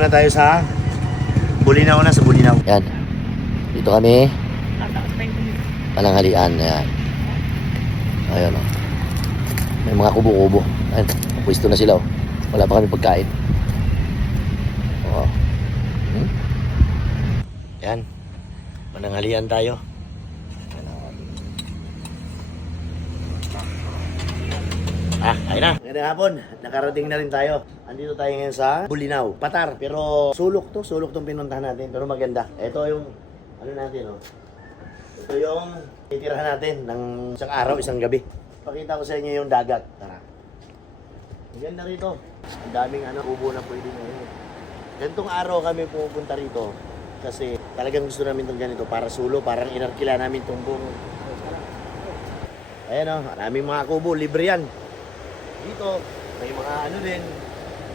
na tayo sa Bulinaw na, sa Bulinaw. Yan. Dito kami. Pananghalian. Yan. Ayan o. May mga kubo-kubo. Ayan. Pwesto na sila o. Wala pa kami pagkain. Oo. Yan. Pananghalian tayo. Ayun na. Ngayong hapon, nakarating na rin tayo. Andito tayo ngayon sa Bulinaw. Patar. Pero sulok to. Sulok tong pinuntahan natin. Pero maganda. Ito yung, ano natin, oh. Ito yung titirahan natin ng isang araw, isang gabi. Pakita ko sa inyo yung dagat. Tara. Maganda rito. Ang daming kubo na pwede ngayon. Gantong araw kami pupunta rito. Kasi talagang gusto namin itong ganito. Para sulo, parang inarkila namin itong buong. Ayan o, maraming mga kubo. Libre yan. Dito, may mga din,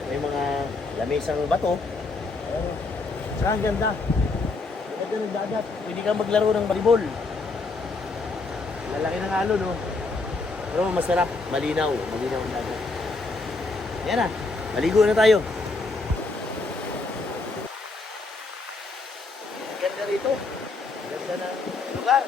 may mga lamisang bato. Saka ang ganda. Maganda ng dagat. Pwede kang maglaro ng volleyball. Lalaki ng alon, no? Pero masarap, malinaw. Malinaw ang dagat. Yan na, maligo na tayo. Ganda rito. Ganda ng lugar.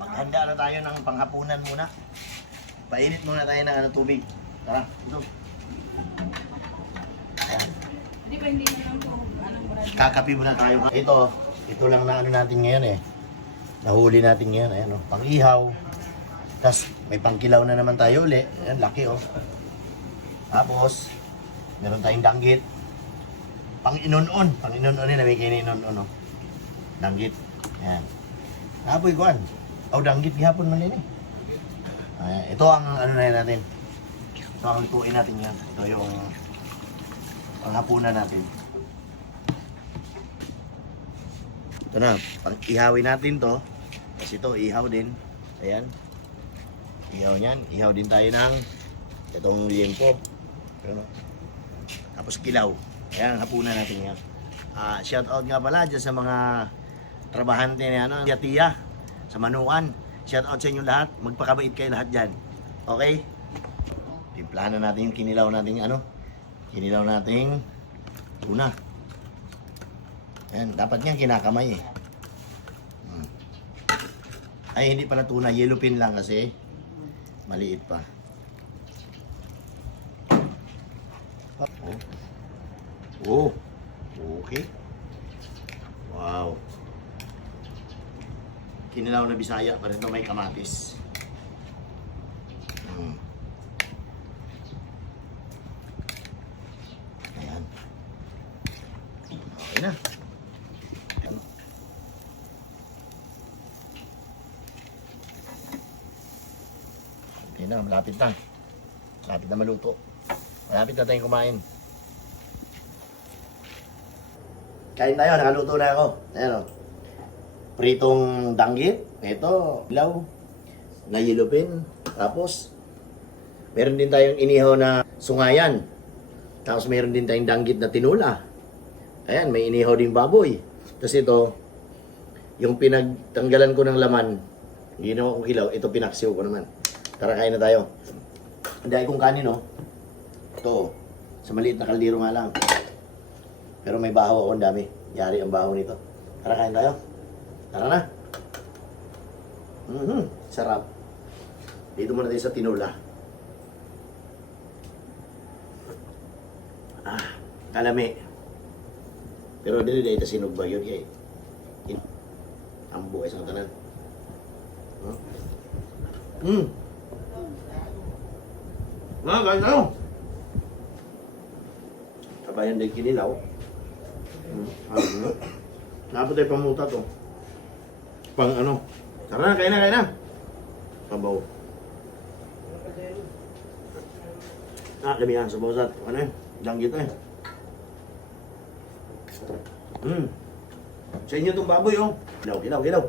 Maghanda na tayo ng panghapunan muna. Painit muna tayo ng tubig. Tara, ito. Di ba hindi na lang po Kakapi muna tayo. Ito lang na natin ngayon eh. Nahuli natin ngayon. Ayan oh, pang-ihaw. Tapos may pangkilaw na naman tayo uli. Ayan, laki oh. Tapos, meron tayong danggit. Pang-inon-on. Pang-inon-on na may kininon-on oh. Danggit. Ayan. Napoy kuan. Danggit gihapon man din eh. Ayan, ito ang na natin. Ito ang lutuin natin yan. Ito yung panghapunan natin. Ito na, pang-ihawin natin to. Kasi ito, ihaw din. Ayan. Ihaw niyan. Ihaw din tayo ng itong liempo. Tapos kilaw. Ayan, hapunan natin yan. Shout out nga pala dyan sa mga trabahante ni Tiya sa Manukan. Shout out sa inyo lahat. Magpakabait kayo lahat dyan. Okay? Timplahan na natin yung kinilaw natin kinilaw nating tuna. Ayan, dapat nga kinakamay eh. Ay, hindi pala tuna. Yellowfin lang kasi maliit pa. Oh. Okay. Wow. Kinilaw na Bisaya pa rin ito, may kamatis. Ayan. Okay na. Okay na, malapit na. Malapit na maluto. Malapit na tayong kumain. Kain tayo, nakaluto na ako. Ayan o. Pritong danggit. Ito, ilaw. Na yellowfin. Tapos, meron din tayong inihaw na sungayan. Tapos meron din tayong danggit na tinula. Ayan, may inihaw din baboy. Tapos ito, yung pinagtanggalan ko ng laman, ginawa kong kilaw, ito pinaksiw ko naman. Tara, kain na tayo. Hindi ay kong kanin, no? Ito, sa maliit na kaldero nga lang. Pero may bahaw ako, ang dami. Yari ang bahaw nito. Tara, kain tayo. Tara na. Sarap. Dito muna tayo sa tinula. Kalami. Pero dili dahil sinugba yun kay ambo ay sa tanan. Guys, kabayan dahil kinilaw. Napot tayo pamuta to. Pang Tara na, kain na. Sabaw. Damihan sa bawsat. Danggit eh. Sa inyo itong baboy oh. Gilaw.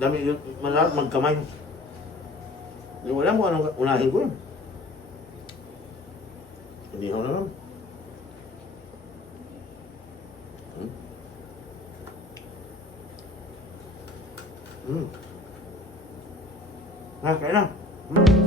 Dami yung malawak magkamay. Hindi wala mo anong unahin ko yun. Hindi ko na lang. Hmm. Ah, kaya na. Hmm.